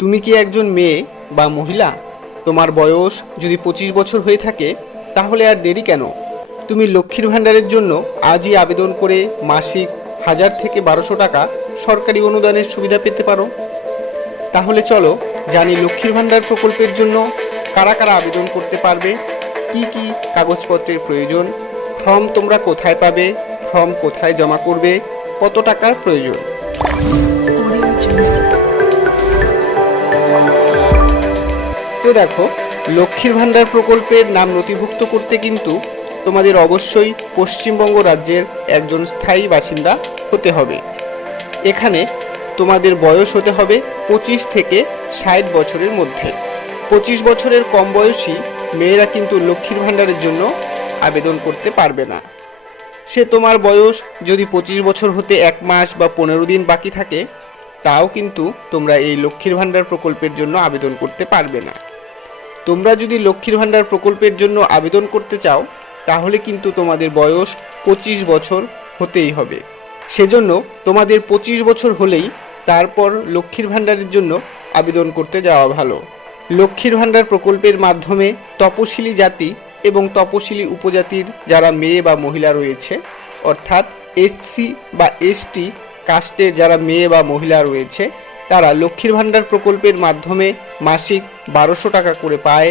তুমি কি একজন মেয়ে বা মহিলা? তোমার বয়স যদি 25 বছর হয়ে থাকে তাহলে আর দেরি কেন? তুমি লক্ষ্মীর ভাণ্ডারের জন্য আজই আবেদন করে মাসিক 1000 থেকে 1200 টাকা সরকারি অনুদানের সুবিধা পেতে পারো। তাহলে চলো জানি লক্ষ্মীর ভাণ্ডার প্রকল্পের জন্য কারা কারা আবেদন করতে পারবে, কি কি কাগজপত্রের প্রয়োজন, ফর্ম তোমরা কোথায় পাবে, ফর্ম কোথায় জমা করবে, কত টাকার প্রয়োজন। তো দেখো, লক্ষ্মীর ভাণ্ডার প্রকল্পের নাম নথিভুক্ত করতে কিন্তু তোমাদের অবশ্যই পশ্চিমবঙ্গ রাজ্যের একজন স্থায়ী বাসিন্দা হতে হবে। এখানে তোমাদের বয়স হতে হবে 25 থেকে 60 বছরের মধ্যে। 25 বছরের কম বয়সী মেয়েরা কিন্তু লক্ষ্মীর ভাণ্ডারের জন্য আবেদন করতে পারবে না। সে তোমার বয়স যদি 25 বছর হতে 1 মাস বা 15 দিন বাকি থাকে, তাও কিন্তু তোমরা এই লক্ষ্মীর ভাণ্ডার প্রকল্পের জন্য আবেদন করতে পারবে না। তোমরা যদি লক্ষ্মীর ভাণ্ডার প্রকল্পের জন্য আবেদন করতে চাও তাহলে কিন্তু তোমাদের বয়স 25 বছর হতেই হবে। সেজন্য তোমাদের 25 বছর হলেই তারপর লক্ষ্মীর ভাণ্ডারের জন্য আবেদন করতে যাওয়া ভালো। লক্ষ্মীর ভাণ্ডার প্রকল্পের মাধ্যমে তপশিলি জাতি এবং তপশিলি উপজাতির যারা মেয়ে বা মহিলা রয়েছে, অর্থাৎ এসসি বা এসটি কাস্টের যারা মেয়ে বা মহিলা রয়েছে, তারা লক্ষ্মীর ভাণ্ডার প্রকল্পের মাধ্যমে মাসিক 1200 টাকা করে পায়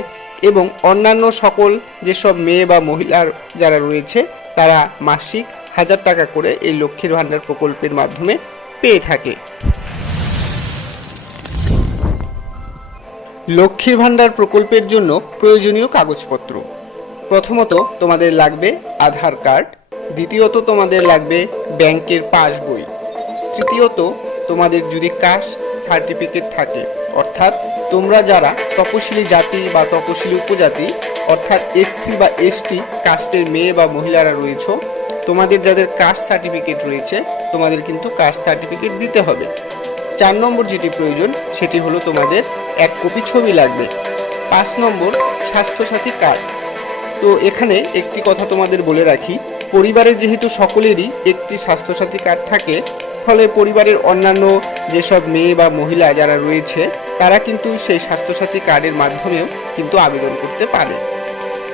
এবং অন্যান্য সকল যেসব মেয়ে বা মহিলার যারা রয়েছে তারা মাসিক 1000 টাকা করে এই লক্ষ্মীর ভাণ্ডার প্রকল্পের মাধ্যমে পেয়ে থাকে। লক্ষ্মীর ভাণ্ডার প্রকল্পের জন্য প্রয়োজনীয় কাগজপত্র: প্রথমত তোমাদের লাগবে আধার কার্ড, দ্বিতীয়ত তোমাদের লাগবে ব্যাংকের পাসবই, তৃতীয়ত তোমাদের যদি কাস্ট সার্টিফিকেট থাকে, অর্থাৎ তোমরা যারা তপশিলি জাতি বা তপশিলি উপজাতি অর্থাৎ এসসি বা এসটি কাস্টের মেয়ে বা মহিলারা রয়েছে, তোমাদের যাদের কাস্ট সার্টিফিকেট রয়েছে তোমাদের কিন্তু কাস্ট সার্টিফিকেট দিতে হবে। 4 নম্বর যেটি প্রয়োজন সেটি হলো তোমাদের 1 কপি ছবি লাগবে। 5 নম্বর স্বাস্থ্যসাথী কার্ড। তো এখানে একটি কথা তোমাদের বলে রাখি, পরিবারে যেহেতু সকলেরই একটি স্বাস্থ্যসাথী কার্ড থাকে, ফলে পরিবারের অন্যান্য যেসব মেয়ে বা মহিলা যারা রয়েছে তারা কিন্তু সেই স্বাস্থ্যসাথী কার্ডের মাধ্যমেও কিন্তু আবেদন করতে পারে।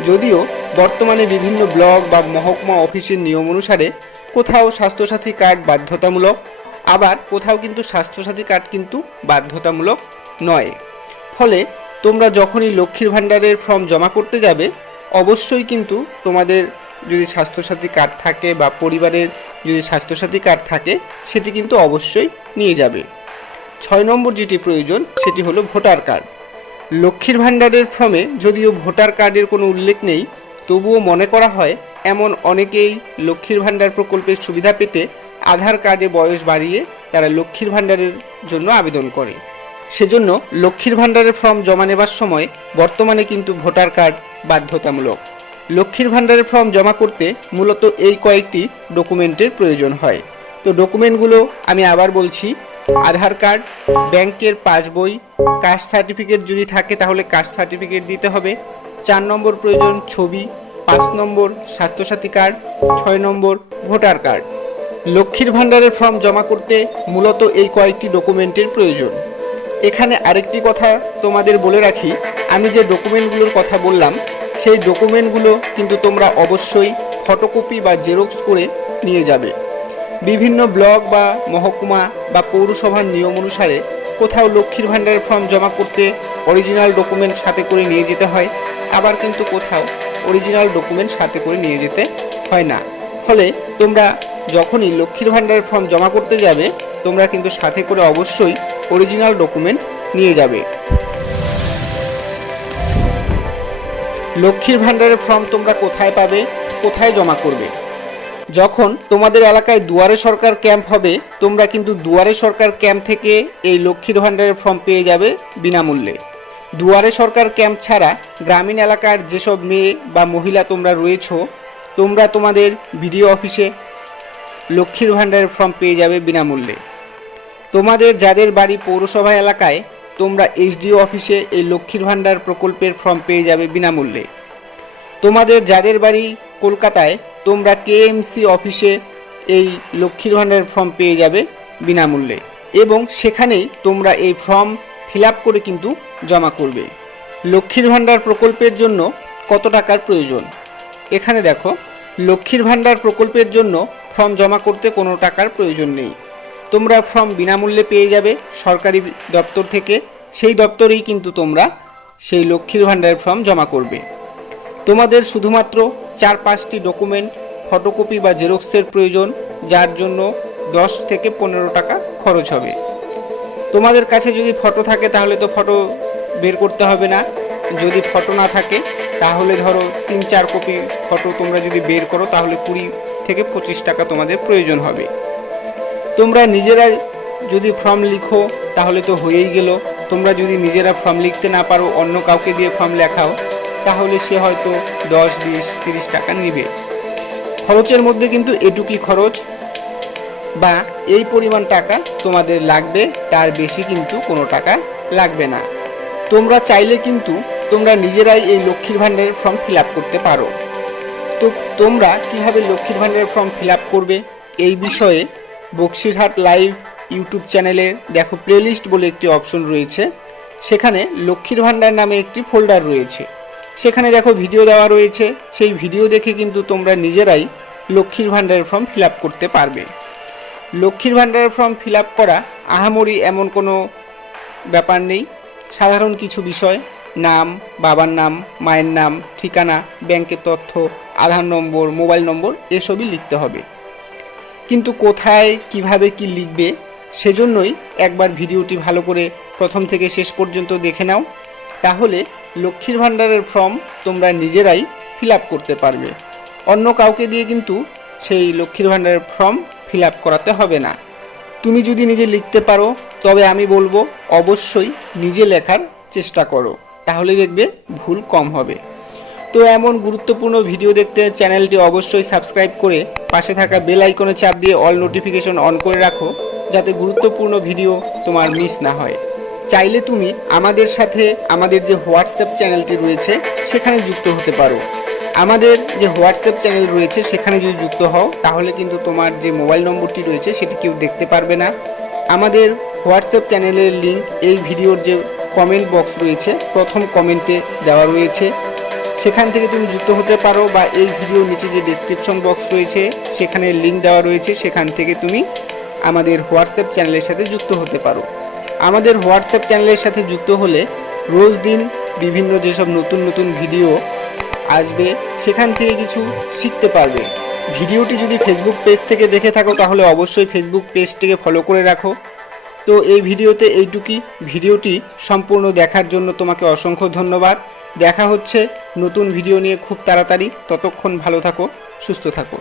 যদিও বর্তমানে বিভিন্ন ব্লক বা মহকুমা অফিসের নিয়ম অনুসারে কোথাও স্বাস্থ্যসাথী কার্ড বাধ্যতামূলক, আবার কোথাও কিন্তু স্বাস্থ্যসাথী কার্ড কিন্তু বাধ্যতামূলক নয়। ফলে তোমরা যখনই লক্ষ্মীর ভাণ্ডারের ফর্ম জমা করতে যাবে অবশ্যই কিন্তু তোমাদের যদি স্বাস্থ্যসাথী কার্ড থাকে বা পরিবারের যদি স্বাস্থ্যসাথী কার্ড থাকে সেটি কিন্তু অবশ্যই নিয়ে যাবে। 6 নম্বর যেটি প্রয়োজন সেটি হলো ভোটার কার্ড। লক্ষ্মীর ভাণ্ডারের ফর্মে যদিও ভোটার কার্ডের কোনো উল্লেখ নেই, তবুও মনে করা হয় এমন অনেকেই লক্ষ্মীর ভাণ্ডার প্রকল্পের সুবিধা পেতে আধার কার্ডে বয়স বাড়িয়ে তারা লক্ষ্মীর ভাণ্ডারের জন্য আবেদন করে। সেজন্য লক্ষ্মীর ভাণ্ডারের ফর্ম জমা নেবার সময় বর্তমানে কিন্তু ভোটার কার্ড বাধ্যতামূলক। লক্ষ্মীর ভাণ্ডারের ফর্ম জমা করতে মূলত এই কয়েকটি ডকুমেন্টের প্রয়োজন হয়। তো ডকুমেন্টগুলো আমি আবার বলছি: আধার কার্ড, ব্যাংকের পাসবই, কাস্ট সার্টিফিকেট যদি থাকে তাহলে কাস্ট সার্টিফিকেট দিতে হবে, 4 নম্বর প্রয়োজন ছবি, 5 নম্বর স্বাস্থ্যসাথী কার্ড, 6 নম্বর ভোটার কার্ড। লক্ষ্মীর ভাণ্ডারের ফর্ম জমা করতে মূলত এই কয়েকটি ডকুমেন্টের প্রয়োজন। এখানে আরেকটি কথা তোমাদের বলে রাখি, আমি যে ডকুমেন্টগুলোর কথা বললাম সেই ডকুমেন্টগুলো কিন্তু তোমরা অবশ্যই ফটোকপি বা জেরক্স করে নিয়ে যাবে। বিভিন্ন ব্লক বা মহকুমা বা পৌরসভার নিয়ম অনুসারে কোথাও লক্ষ্মীর ভাণ্ডারের ফর্ম জমা করতে অরিজিনাল ডকুমেন্ট সাথে করে নিয়ে যেতে হয়, আবার কিন্তু কোথাও অরিজিনাল ডকুমেন্ট সাথে করে নিয়ে যেতে হয় না। ফলে তোমরা যখনই লক্ষ্মীর ভাণ্ডারের ফর্ম জমা করতে যাবে তোমরা কিন্তু সাথে করে অবশ্যই অরিজিনাল ডকুমেন্ট নিয়ে যাবে। লক্ষ্মীর ভাণ্ডারের ফর্ম তোমরা কোথায় পাবে, কোথায় জমা করবে? যখন তোমাদের এলাকায় দুয়ারে সরকার ক্যাম্প হবে তোমরা কিন্তু দুয়ারে সরকার ক্যাম্প থেকে এই লক্ষ্মীর ভাণ্ডারের ফর্ম পেয়ে যাবে বিনামূল্যে। দুয়ারে সরকার ক্যাম্প ছাড়া গ্রামীণ এলাকার যেসব মেয়ে বা মহিলা তোমরা রয়েছো তোমরা তোমাদের বিডিও অফিসে লক্ষ্মীর ভাণ্ডারের ফর্ম পেয়ে যাবে বিনামূল্যে। তোমাদের যাদের বাড়ি পৌরসভা এলাকায় তোমরা এসডিও অফিসে এই লক্ষ্মীর ভাণ্ডার প্রকল্পের ফর্ম পেয়ে যাবে বিনামূল্যে। তোমাদের যাদের বাড়ি কলকাতায় তোমরা কেএমসি অফিসে এই লক্ষ্মীর ভাণ্ডারের ফর্ম পেয়ে যাবে বিনামূল্যে এবং সেখানেই তোমরা এই ফর্ম ফিল আপ করে কিন্তু জমা করবে। লক্ষ্মীর ভাণ্ডার প্রকল্পের জন্য কত টাকার প্রয়োজন? এখানে দেখো, লক্ষ্মীর ভাণ্ডার প্রকল্পের জন্য ফর্ম জমা করতে কোনো টাকার প্রয়োজন নেই। তোমরা ফর্ম বিনামূল্যে পেয়ে যাবে সরকারি দপ্তর থেকে। সেই দপ্তরেই কিন্তু তোমরা সেই লক্ষ্মীর ভাণ্ডারের ফর্ম জমা করবে। তোমাদের শুধুমাত্র 4-5টি ডকুমেন্ট ফটোকপি বা জেরক্সের প্রয়োজন, যার জন্য 10 থেকে 15 টাকা খরচ হবে। তোমাদের কাছে যদি ফটো থাকে তাহলে তো ফটো বের করতে হবে না, যদি ফটো না থাকে তাহলে ধরো 3-4 কপি ফটো তোমরা যদি বের করো তাহলে 20 থেকে 25 টাকা তোমাদের প্রয়োজন হবে। তোমরা নিজেরা যদি ফর্ম লিখো তাহলে তো হয়েই গেল। তোমরা যদি নিজেরা ফর্ম লিখতে না পারো, অন্য কাউকে দিয়ে ফর্ম লেখাও, তাহলে সে হয়তো 10, 20, 30 টাকা নেবে। খরচের মধ্যে কিন্তু এটুকুই খরচ বা এই পরিমাণ টাকা তোমাদের লাগবে, তার বেশি কিন্তু কোনো টাকা লাগবে না। তোমরা চাইলে কিন্তু তোমরা নিজেরাই এই লক্ষ্মীর ভাণ্ডারের ফর্ম ফিল আপ করতে পারো। তো তোমরা কীভাবে লক্ষ্মীর ভাণ্ডারের ফর্ম ফিল আপ করবে এই বিষয়ে বক্সিরহাট লাইভ ইউটিউব চ্যানেলে দেখো প্লেলিস্ট বলে একটি অপশন রয়েছে, সেখানে লক্ষ্মীর ভাণ্ডার নামে একটি ফোল্ডার রয়েছে। সেখানে দেখো ভিডিও দেওয়া রয়েছে, সেই ভিডিও দেখে কিন্তু তোমরা নিজেরাই লক্ষ্মীর ভাণ্ডারের ফর্ম ফিল আপ করতে পারবে। লক্ষ্মীর ভাণ্ডারের ফর্ম ফিল আপ করা আহামরি এমন কোনো ব্যাপার নেই। সাধারণ কিছু বিষয়, নাম, বাবার নাম, মায়ের নাম, ঠিকানা, ব্যাংকের তথ্য, আধার নম্বর, মোবাইল নম্বর এসবই লিখতে হবে। কিন্তু কোথায় কিভাবে কি লিখবে সেজন্যই একবার ভিডিওটি ভালো করে প্রথম থেকে শেষ পর্যন্ত দেখে নাও, তাহলে লক্ষ্মীর ভাণ্ডারের ফর্ম তোমরা নিজেরাই ফিল আপ করতে পারবে। অন্য কাউকে দিয়ে কিন্তু সেই লক্ষ্মীর ভাণ্ডারের ফর্ম ফিল আপ করাতে হবে না। তুমি যদি নিজে লিখতে পারো তবে আমি বলবো অবশ্যই নিজে লেখার চেষ্টা করো, তাহলে দেখবে ভুল কম হবে। তো এমন গুরুত্বপূর্ণ ভিডিও দেখতে চ্যানেলটি অবশ্যই সাবস্ক্রাইব করে পাশে থাকা বেল আইকনে চাপ দিয়ে অল নোটিফিকেশন অন করে রাখো, যাতে গুরুত্বপূর্ণ ভিডিও তোমার মিস না হয়। চাইলে তুমি আমাদের সাথে আমাদের যে হোয়াটসঅ্যাপ চ্যানেলটি রয়েছে সেখানে যুক্ত হতে পারো। আমাদের যে হোয়াটসঅ্যাপ চ্যানেল রয়েছে সেখানে যদি যুক্ত হও তাহলে কিন্তু তোমার যে মোবাইল নম্বরটি রয়েছে সেটি কেউ দেখতে পারবে না। আমাদের হোয়াটসঅ্যাপ চ্যানেলের লিঙ্ক এই ভিডিওর যে কমেন্ট বক্স রয়েছে প্রথম কমেন্টে দেওয়া রয়েছে, সেখান থেকে তুমি যুক্ত হতে পারো, বা এই ভিডিওর নিচে যে ডেসক্রিপশন বক্স রয়েছে সেখানে লিঙ্ক দেওয়া রয়েছে, সেখান থেকে তুমি আমাদের হোয়াটসঅ্যাপ চ্যানেলের সাথে যুক্ত হতে পারো। আমাদের হোয়াটসঅ্যাপ চ্যানেলের সাথে যুক্ত হলে রোজ দিন বিভিন্ন যেসব নতুন নতুন ভিডিও আসবে সেখান থেকে কিছু শিখতে পারবে। ভিডিওটি যদি ফেসবুক পেজ থেকে দেখে থাকো তাহলে অবশ্যই ফেসবুক পেজটিকে ফলো করে রাখো। তো এই ভিডিওতে এইটুকুই। ভিডিওটি সম্পূর্ণ দেখার জন্য তোমাকে অসংখ্য ধন্যবাদ। দেখা হচ্ছে নতুন ভিডিও নিয়ে খুব তাড়াতাড়ি। ততক্ষণ ভালো থাকো, সুস্থ থাকো।